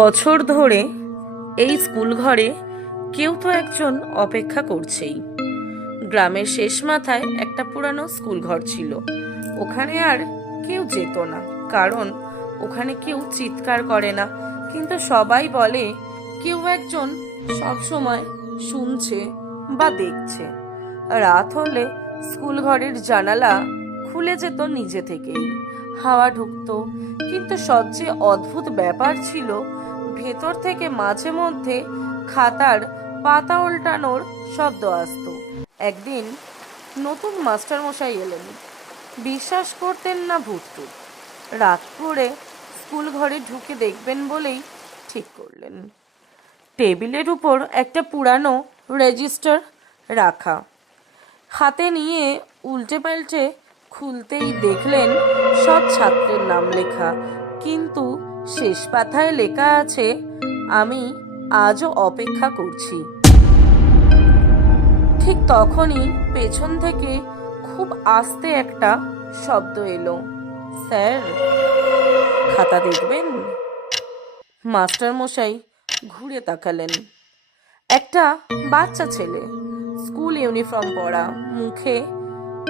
বছর ধরে এই স্কুল ঘরে কেউ তো একজন অপেক্ষা করছেই। গ্রামের শেষ মাথায় একটা পুরানো স্কুল ঘর ছিল। ওখানে আর কেউ যেত না, কারণ ওখানে কেউ চিৎকার করে না, কিন্তু সবাই বলে কেউ একজন সব সময় শুনছে বা দেখছে। রাত হলে স্কুল ঘরের জানালা খুলে যেত নিজে থেকেই, হাওয়া ঢুকতো, কিন্তু সবচেয়ে অদ্ভুত ব্যাপার ছিল ভেতর থেকে মাঝে মধ্যে খাতার পাতা উল্টানোর শব্দ আসতো। একদিন নতুন মাস্টার মশাই এলেন। বিশ্বাস করতেন না ভূত। রাত করে স্কুল ঘরে ঢুকে দেখবেন বলেই ঠিক করলেন। টেবিলের উপর একটা পুরানো রেজিস্টার রাখা, হাতে নিয়ে উল্টে পাল্টে খুলতেই দেখলেন সব ছাত্রের নাম লেখা, কিন্তু শেষ পাতায় লেখা আছে, আমি আজও অপেক্ষা করছি। ঠিক তখনই পেছন থেকে খুব আস্তে একটা শব্দ এলো, স্যার খাতা দেখবেন? মাস্টার মশাই ঘুরে তাকালেন। একটা বাচ্চা ছেলে, স্কুল ইউনিফর্ম পরা, মুখে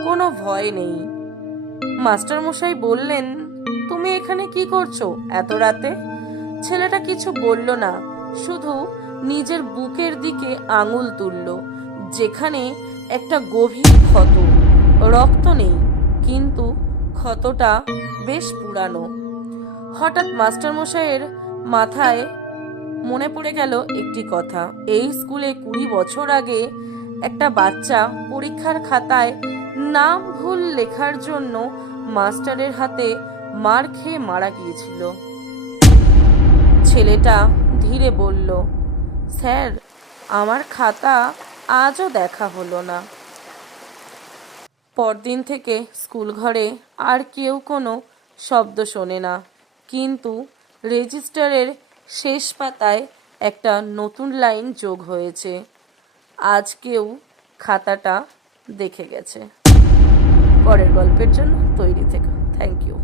কোনো ভয় নেই। মাস্টার মশাই বললেন, তুমি এখানে কি করছো এত রাতে? ছেলেটা কিছু বলল না, শুধু নিজের বুকের দিকে আঙুল তুলল, যেখানে একটা গভীর ক্ষত। রক্ত নেই, কিন্তু ক্ষতটা বেশ পুরানো। হঠাৎ মাস্টার মশাইয়ের মাথায় মনে পড়ে গেল একটি কথা। এই স্কুলে 20 বছর আগে একটা বাচ্চা পরীক্ষার খাতায় নাম ভুল লেখার জন্য মাস্টারের হাতে মার খেয়ে মারা গিয়েছিল। ছেলেটা ধীরে বলল, স্যার আমার খাতা আজও দেখা হলো না। পরদিন থেকে স্কুল ঘরে আর কেউ কোনো শব্দ শোনে না, কিন্তু রেজিস্টারের শেষ পাতায় একটা নতুন লাইন যোগ হয়েছে, আজ কেউ খাতাটা দেখে গেছে। পরের গল্পের জন্য তৈরি থেকো। Thank you.